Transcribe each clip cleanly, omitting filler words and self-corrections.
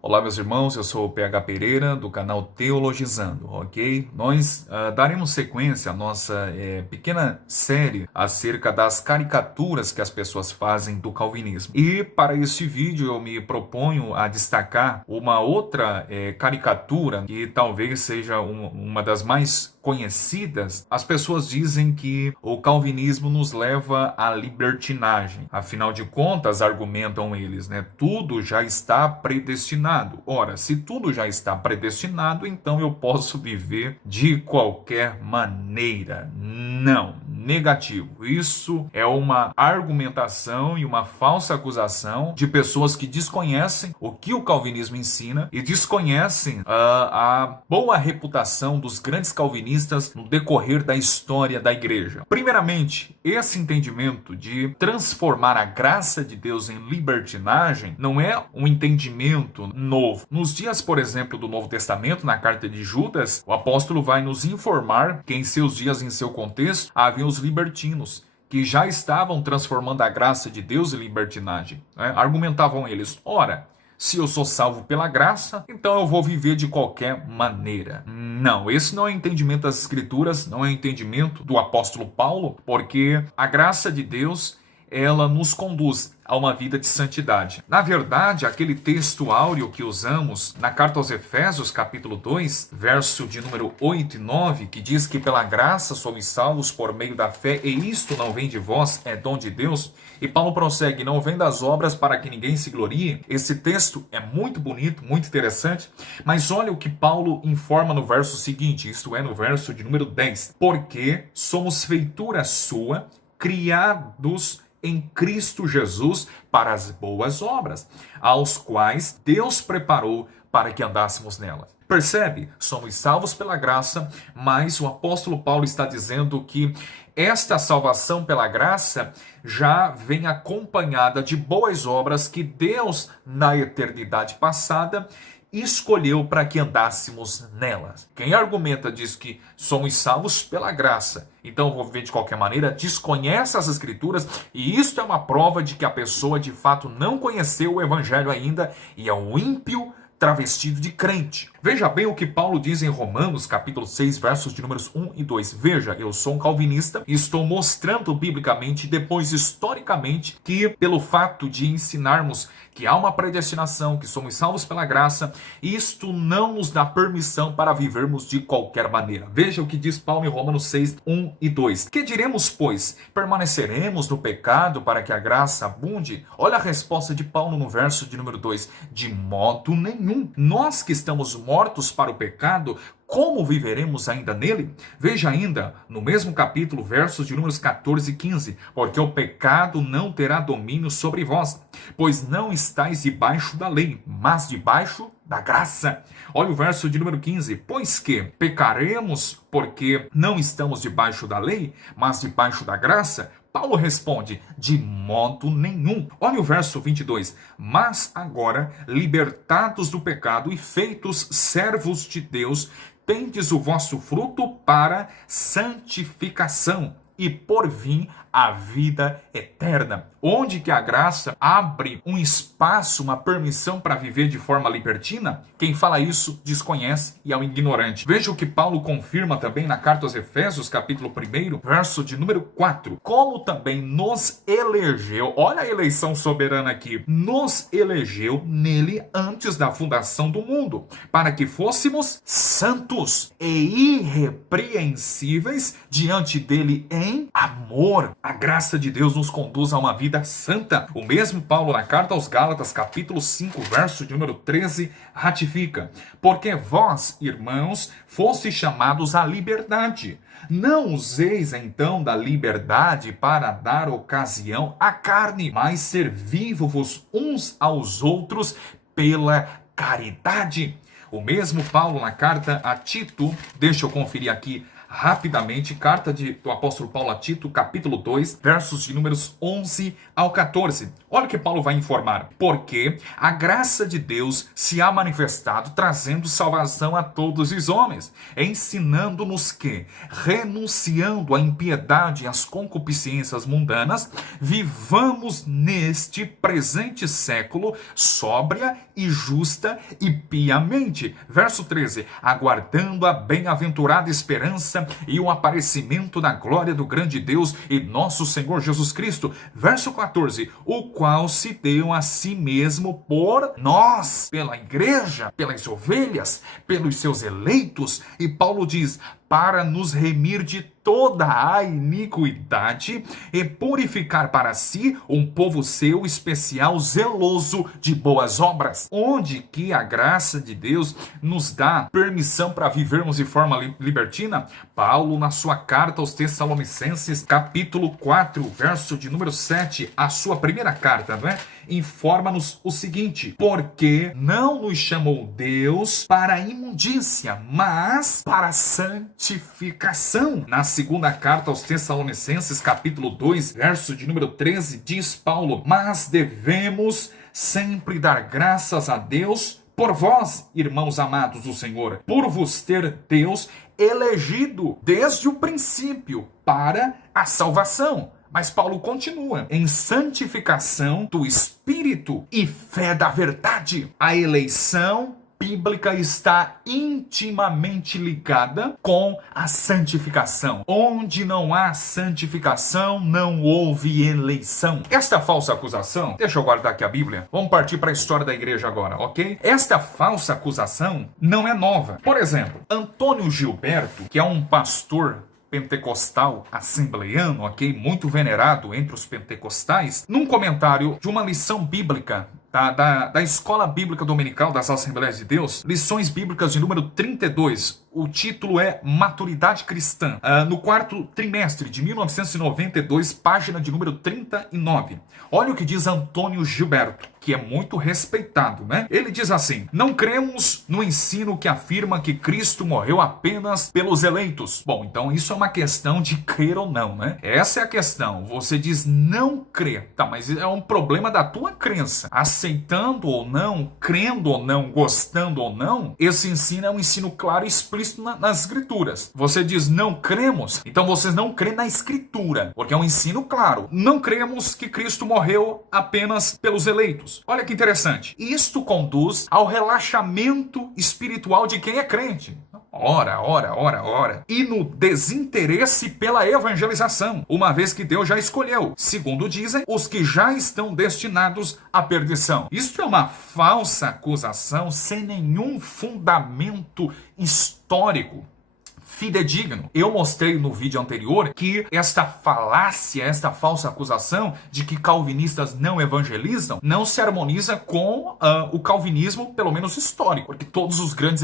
Olá, meus irmãos, eu sou o PH Pereira, do canal Teologizando, ok? Nós daremos sequência à nossa pequena série acerca das caricaturas que as pessoas fazem do calvinismo. E para este vídeo eu me proponho a destacar uma outra caricatura que talvez seja uma das mais conhecidas. As pessoas dizem que o calvinismo nos leva à libertinagem. Afinal de contas, argumentam eles, né? Tudo já está predestinado. Ora, se tudo já está predestinado, então eu posso viver de qualquer maneira. Não, negativo. Isso é uma argumentação e uma falsa acusação de pessoas que desconhecem o que o calvinismo ensina e desconhecem a boa reputação dos grandes calvinistas no decorrer da história da igreja. Primeiramente, esse entendimento de transformar a graça de Deus em libertinagem não é um entendimento novo. Nos dias, por exemplo, do Novo Testamento, na carta de Judas, o apóstolo vai nos informar que em seus dias, em seu contexto, havia os libertinos, que já estavam transformando a graça de Deus em libertinagem, né? Argumentavam eles, ora, se eu sou salvo pela graça, então eu vou viver de qualquer maneira. Não, esse não é o entendimento das Escrituras, não é o entendimento do apóstolo Paulo, porque a graça de Deus, ela nos conduz a uma vida de santidade. Na verdade, aquele texto áureo que usamos na carta aos Efésios, capítulo 2, verso de número 8 e 9, que diz que pela graça somos salvos por meio da fé, e isto não vem de vós, é dom de Deus. E Paulo prossegue, não vem das obras para que ninguém se glorie. Esse texto é muito bonito, muito interessante, mas olha o que Paulo informa no verso seguinte, isto é, no verso de número 10. Porque somos feitura sua, criados em Cristo Jesus para as boas obras, aos quais Deus preparou para que andássemos nelas. Percebe? Somos salvos pela graça, mas o apóstolo Paulo está dizendo que esta salvação pela graça já vem acompanhada de boas obras que Deus, na eternidade passada, escolheu para que andássemos nelas. Quem argumenta diz que somos salvos pela graça, então vou viver de qualquer maneira, desconhece as Escrituras, e isto é uma prova de que a pessoa de fato não conheceu o Evangelho ainda e é um ímpio travestido de crente. Veja bem o que Paulo diz em Romanos, capítulo 6, versos de números 1 e 2. Veja, eu sou um calvinista e estou mostrando biblicamente e depois historicamente que pelo fato de ensinarmos que há uma predestinação, que somos salvos pela graça, isto não nos dá permissão para vivermos de qualquer maneira. Veja o que diz Paulo em Romanos 6, 1 e 2. Que diremos, pois? Permaneceremos no pecado para que a graça abunde? Olha a resposta de Paulo no verso de número 2. De modo nenhum. Nós que estamos mortos para o pecado, como viveremos ainda nele? Veja ainda, no mesmo capítulo, versos de números 14 e 15. Porque o pecado não terá domínio sobre vós, pois não estáis debaixo da lei, mas debaixo da graça. Olha o verso de número 15. Pois que pecaremos porque não estamos debaixo da lei, mas debaixo da graça? Paulo responde, de modo nenhum. Olha o verso 22. Mas agora, libertados do pecado e feitos servos de Deus, tendes o vosso fruto para santificação e por fim a vida eterna. Onde que a graça abre um espaço, uma permissão para viver de forma libertina? Quem fala isso desconhece e é um ignorante. Veja o que Paulo confirma também na carta aos Efésios, capítulo 1, verso de número 4. Como também nos elegeu, olha a eleição soberana aqui, nos elegeu nele antes da fundação do mundo, para que fôssemos santos e irrepreensíveis diante dele em amor. A graça de Deus nos conduz a uma vida santa. O mesmo Paulo na carta aos Gálatas, capítulo 5, verso de número 13, ratifica. Porque vós, irmãos, fostes chamados à liberdade. Não useis então da liberdade para dar ocasião à carne, mas servi-vos uns aos outros pela caridade. O mesmo Paulo na carta a Tito, deixa eu conferir aqui rapidamente, carta do apóstolo Paulo a Tito, capítulo 2, versos de números 11 ao 14. Olha o que Paulo vai informar. Porque a graça de Deus se há manifestado, trazendo salvação a todos os homens, ensinando-nos que, renunciando à impiedade e às concupiscências mundanas, vivamos neste presente século sóbria e justa e piamente. Verso 13. Aguardando a bem-aventurada esperança e o aparecimento da glória do grande Deus e nosso Senhor Jesus Cristo. Verso 14. O qual se deu a si mesmo por nós, pela igreja, pelas ovelhas, pelos seus eleitos. E Paulo diz, para nos remir de toda a iniquidade e purificar para si um povo seu especial, zeloso de boas obras. Onde que a graça de Deus nos dá permissão para vivermos de forma libertina? Paulo, na sua carta aos Tessalonicenses, capítulo 4, verso de número 7, a sua primeira carta, não é? Informa-nos o seguinte: porque não nos chamou Deus para a imundícia, mas para a santificação. Na segunda carta aos Tessalonicenses, capítulo 2, verso de número 13, diz Paulo: mas devemos sempre dar graças a Deus por vós, irmãos amados do Senhor, por vos ter Deus elegido desde o princípio para a salvação. Mas Paulo continua, em santificação do Espírito e fé da verdade. A eleição bíblica está intimamente ligada com a santificação. Onde não há santificação, não houve eleição. Esta falsa acusação, deixa eu guardar aqui a Bíblia, vamos partir para a história da igreja agora, ok? Esta falsa acusação não é nova. Por exemplo, Antônio Gilberto, que é um pastor pentecostal assembleiano, ok? Muito venerado entre os pentecostais, num comentário de uma lição bíblica da Escola Bíblica Dominical das Assembleias de Deus, lições bíblicas de número 32, o título é Maturidade Cristã, no quarto trimestre de 1992, página de número 39. Olha o que diz Antônio Gilberto, que é muito respeitado, né? Ele diz assim: não cremos no ensino que afirma que Cristo morreu apenas pelos eleitos. Bom, então isso é uma questão de crer ou não, né? Essa é a questão. Você diz não crer. Tá, mas é um problema da tua crença. Aceitando ou não, crendo ou não, gostando ou não, esse ensino é um ensino claro e explícito nas escrituras. Você diz não cremos, então vocês não crêem na escritura, porque é um ensino claro. Não cremos que Cristo morreu apenas pelos eleitos. Olha que interessante. Isto conduz ao relaxamento espiritual de quem é crente. Ora. E no desinteresse pela evangelização, uma vez que Deus já escolheu, segundo dizem, os que já estão destinados à perdição. Isto é uma falsa acusação sem nenhum fundamento histórico fidedigno. Eu mostrei no vídeo anterior que esta falácia, esta falsa acusação de que calvinistas não evangelizam, não se harmoniza com o calvinismo, pelo menos histórico, porque todos os grandes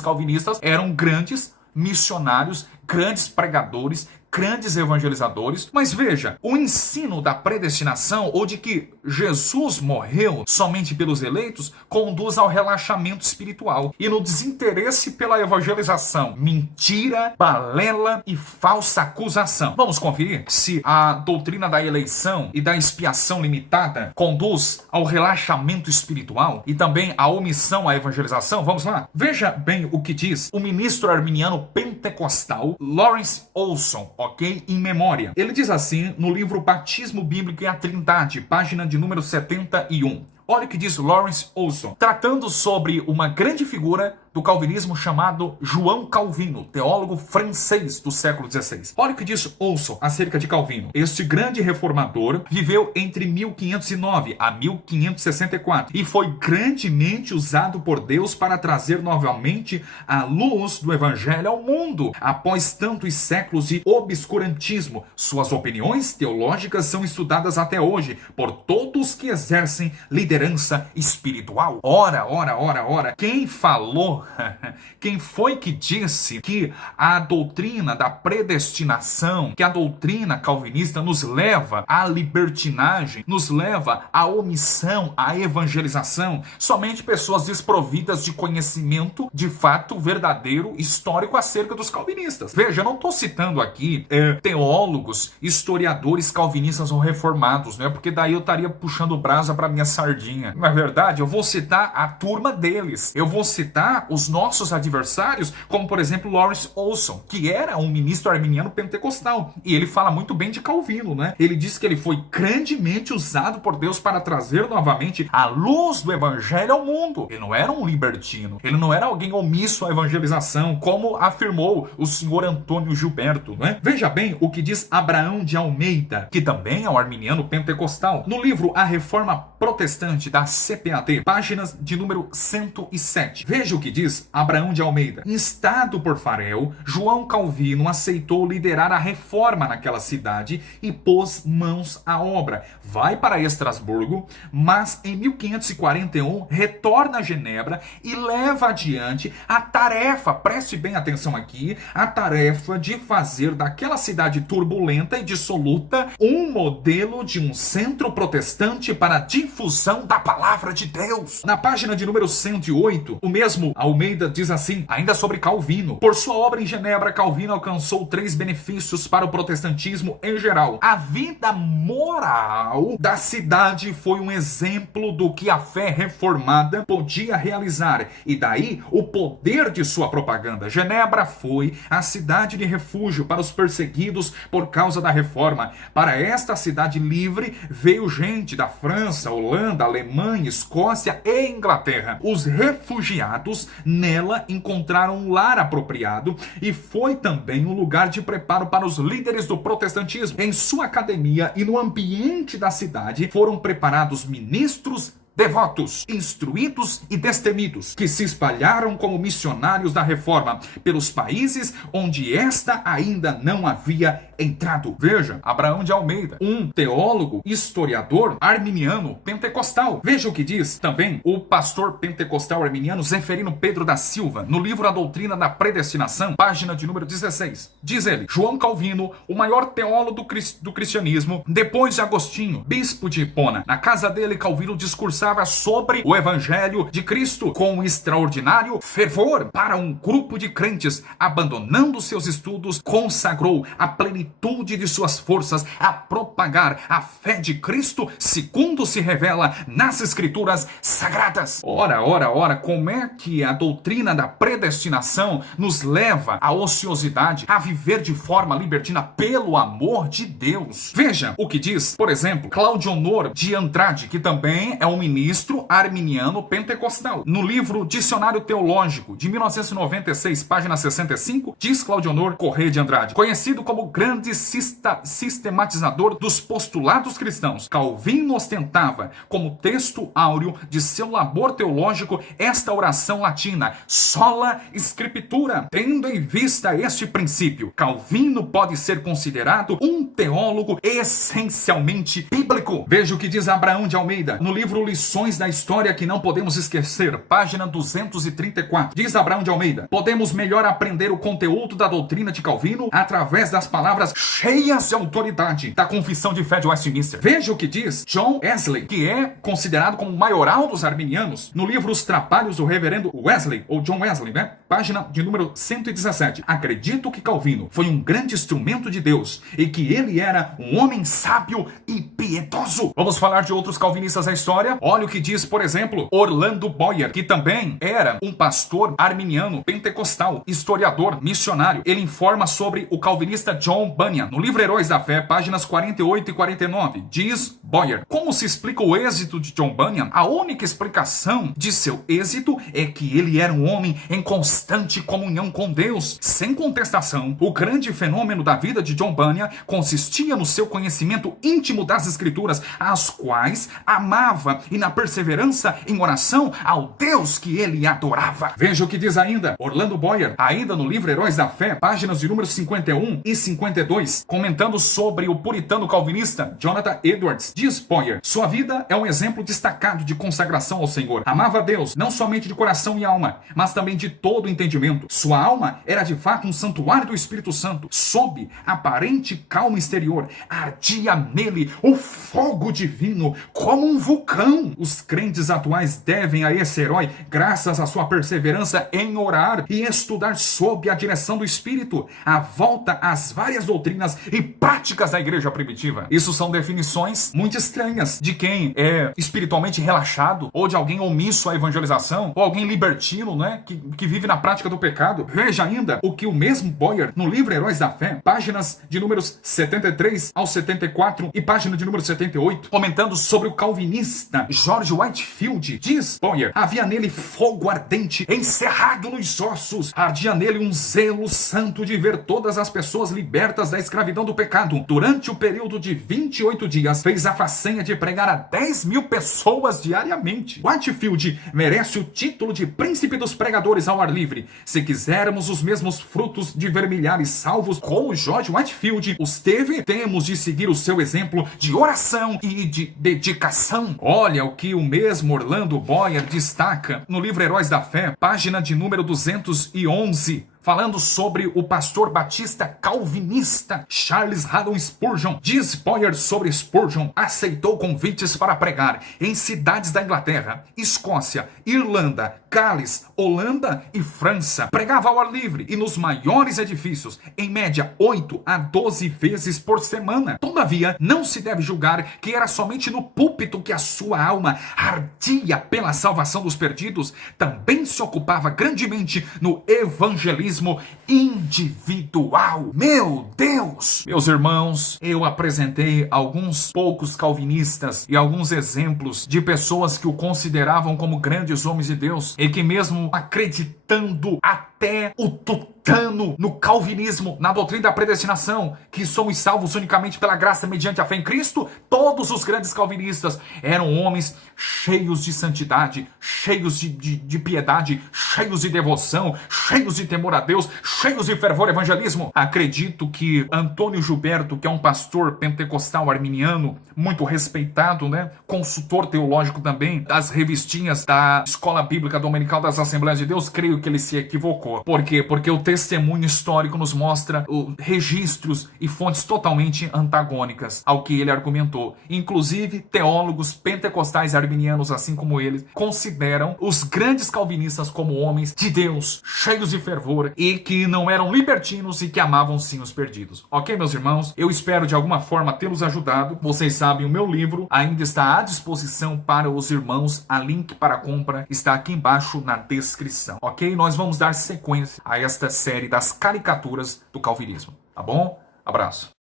calvinistas eram grandes missionários, grandes pregadores, grandes evangelizadores. Mas veja, o ensino da predestinação ou de que Jesus morreu somente pelos eleitos conduz ao relaxamento espiritual e no desinteresse pela evangelização. Mentira, balela e falsa acusação. Vamos conferir se a doutrina da eleição e da expiação limitada conduz ao relaxamento espiritual e também à omissão à evangelização. Vamos lá? Veja bem o que diz o ministro arminiano pentecostal Lawrence Olson, ok? Em memória. Ele diz assim no livro Batismo Bíblico e a Trindade, página de número 71. Olha o que diz Lawrence Olson, tratando sobre uma grande figura do calvinismo chamado João Calvino, teólogo francês do século XVI. Olha o que diz Olson acerca de Calvino. Este grande reformador viveu entre 1509 a 1564 e foi grandemente usado por Deus para trazer novamente a luz do evangelho ao mundo. Após tantos séculos de obscurantismo, suas opiniões teológicas são estudadas até hoje por todos que exercem liderança espiritual. Ora. Quem falou Quem foi que disse que a doutrina da predestinação, que a doutrina calvinista nos leva à libertinagem, nos leva à omissão, à evangelização? Somente pessoas desprovidas de conhecimento, de fato verdadeiro, histórico acerca dos calvinistas. Veja, eu não estou citando aqui teólogos, historiadores calvinistas ou reformados, né? Porque daí eu estaria puxando brasa para minha sardinha. Na verdade, eu vou citar a turma deles. Eu vou citar os nossos adversários, como por exemplo Lawrence Olson, que era um ministro arminiano pentecostal. E ele fala muito bem de Calvino, né? Ele diz que ele foi grandemente usado por Deus para trazer novamente a luz do evangelho ao mundo. Ele não era um libertino. Ele não era alguém omisso à evangelização, como afirmou o senhor Antônio Gilberto, né? Veja bem o que diz Abraão de Almeida, que também é um arminiano pentecostal, no livro A Reforma Protestante da CPAD, páginas de número 107. Veja o que diz Abraão de Almeida. Instado por Farel, João Calvino aceitou liderar a reforma naquela cidade e pôs mãos à obra. Vai para Estrasburgo, mas em 1541 retorna a Genebra e leva adiante a tarefa, preste bem atenção aqui, a tarefa de fazer daquela cidade turbulenta e dissoluta um modelo de um centro protestante para a difusão da palavra de Deus. Na página de número 108, o mesmo Almeida diz assim, ainda sobre Calvino: por sua obra em Genebra, Calvino alcançou 3 benefícios para o protestantismo em geral. A vida moral da cidade foi um exemplo do que a fé reformada podia realizar, e daí o poder de sua propaganda. Genebra foi a cidade de refúgio para os perseguidos por causa da reforma. Para esta cidade livre veio gente da França, Holanda, Alemanha, Escócia e Inglaterra. Os refugiados nela encontraram um lar apropriado e foi também um lugar de preparo para os líderes do protestantismo. Em sua academia e no ambiente da cidade foram preparados ministros devotos, instruídos e destemidos, que se espalharam como missionários da reforma pelos países onde esta ainda não havia entrado. Veja, Abraão de Almeida, um teólogo, historiador arminiano pentecostal. Veja o que diz também o pastor pentecostal arminiano Zeferino Pedro da Silva, no livro A Doutrina da Predestinação, página de número 16. Diz ele: João Calvino, o maior teólogo do cristianismo, depois de Agostinho, bispo de Hipona. Na casa dele, Calvino discursava sobre o evangelho de Cristo com um extraordinário fervor. Para um grupo de crentes, abandonando seus estudos, consagrou a plenitude de suas forças a propagar a fé de Cristo segundo se revela nas escrituras sagradas. Ora, como é que a doutrina da predestinação nos leva à ociosidade, a viver de forma libertina pelo amor de Deus? Veja o que diz, por exemplo, Cláudio Honor de Andrade, que também é um ministro arminiano pentecostal. No livro Dicionário Teológico, de 1996, página 65, diz Cláudio Honor Correia de Andrade: conhecido como grande sistematizador dos postulados cristãos, Calvino ostentava como texto áureo de seu labor teológico esta oração latina: sola scriptura. Tendo em vista este princípio, Calvino pode ser considerado um teólogo essencialmente bíblico. Veja o que diz Abraão de Almeida, no livro Lições da História que não podemos esquecer, página 234. Diz Abraão de Almeida: podemos melhor aprender o conteúdo da doutrina de Calvino através das palavras cheias de autoridade da Confissão de Fé de Westminster. Veja o que diz John Wesley, que é considerado como o maioral dos arminianos, no livro Os Trapalhos do Reverendo Wesley, ou John Wesley, né? Página de número 117. Acredito que Calvino foi um grande instrumento de Deus e que ele era um homem sábio e piedoso. Vamos falar de outros calvinistas da história? Olha o que diz, por exemplo, Orlando Boyer, que também era um pastor arminiano pentecostal, historiador, missionário. Ele informa sobre o calvinista John Bunyan. No livro Heróis da Fé, páginas 48 e 49, diz Boyer: como se explica o êxito de John Bunyan? A única explicação de seu êxito é que ele era um homem em constante comunhão com Deus. Sem contestação, o grande fenômeno da vida de John Bunyan consistia no seu conhecimento íntimo das Escrituras, as quais amava e e na perseverança em oração ao Deus que ele adorava. Veja o que diz ainda Orlando Boyer, ainda no livro Heróis da Fé, páginas de número 51 e 52, comentando sobre o puritano calvinista Jonathan Edwards. Diz Boyer: sua vida é um exemplo destacado de consagração ao Senhor. Amava a Deus, não somente de coração e alma, mas também de todo o entendimento. Sua alma era de fato um santuário do Espírito Santo. Sob aparente calma exterior, ardia nele o fogo divino como um vulcão. Os crentes atuais devem a esse herói graças à sua perseverança em orar e estudar sob a direção do Espírito a volta às várias doutrinas e práticas da igreja primitiva. Isso são definições muito estranhas de quem é espiritualmente relaxado, ou de alguém omisso à evangelização, ou alguém libertino, né, que vive na prática do pecado. Veja ainda o que o mesmo Boyer, no livro Heróis da Fé, páginas de números 73 ao 74 e página de número 78, comentando sobre o calvinista George Whitefield, diz Boyer: havia nele fogo ardente encerrado nos ossos, ardia nele um zelo santo de ver todas as pessoas libertas da escravidão do pecado. Durante o período de 28 dias, fez a façanha de pregar a 10.000 pessoas diariamente. Whitefield merece o título de príncipe dos pregadores ao ar livre. Se quisermos os mesmos frutos de vermilhares salvos como George Whitefield os teve, temos de seguir o seu exemplo de oração e de dedicação. Olha o que o mesmo Orlando Boyer destaca no livro Heróis da Fé, página de número 211, falando sobre o pastor batista calvinista Charles Haddon Spurgeon. Diz Boyer sobre Spurgeon: aceitou convites para pregar em cidades da Inglaterra, Escócia, Irlanda, Gales, Holanda e França. Pregava ao ar livre e nos maiores edifícios, em média 8 a 12 vezes por semana. Todavia, não se deve julgar que era somente no púlpito que a sua alma ardia pela salvação dos perdidos. Também se ocupava grandemente no evangelismo individual. Meu Deus! Meus irmãos, eu apresentei alguns poucos calvinistas e alguns exemplos de pessoas que o consideravam como grandes homens de Deus e que, mesmo acreditando até o tutano no calvinismo, na doutrina da predestinação, que somos salvos unicamente pela graça mediante a fé em Cristo, todos os grandes calvinistas eram homens cheios de santidade, cheios de piedade, cheios de devoção, cheios de temor a Deus, cheios de fervor evangelismo. Acredito que Antônio Gilberto, que é um pastor pentecostal arminiano, muito respeitado, né, consultor teológico também, das revistinhas da Escola Bíblica Dominical das Assembleias de Deus, creio que ele se equivocou. Por quê? Porque o testemunho histórico nos mostra registros e fontes totalmente antagônicas ao que ele argumentou. Inclusive, teólogos pentecostais arminianos, assim como ele, consideram os grandes calvinistas como homens de Deus, cheios de fervor e que não eram libertinos e que amavam sim os perdidos. Ok, meus irmãos? Eu espero de alguma forma tê-los ajudado. Vocês sabem, o meu livro ainda está à disposição para os irmãos. A link para a compra está aqui embaixo na descrição. Ok? Nós vamos dar sequência a esta série das caricaturas do calvinismo. Tá bom? Abraço.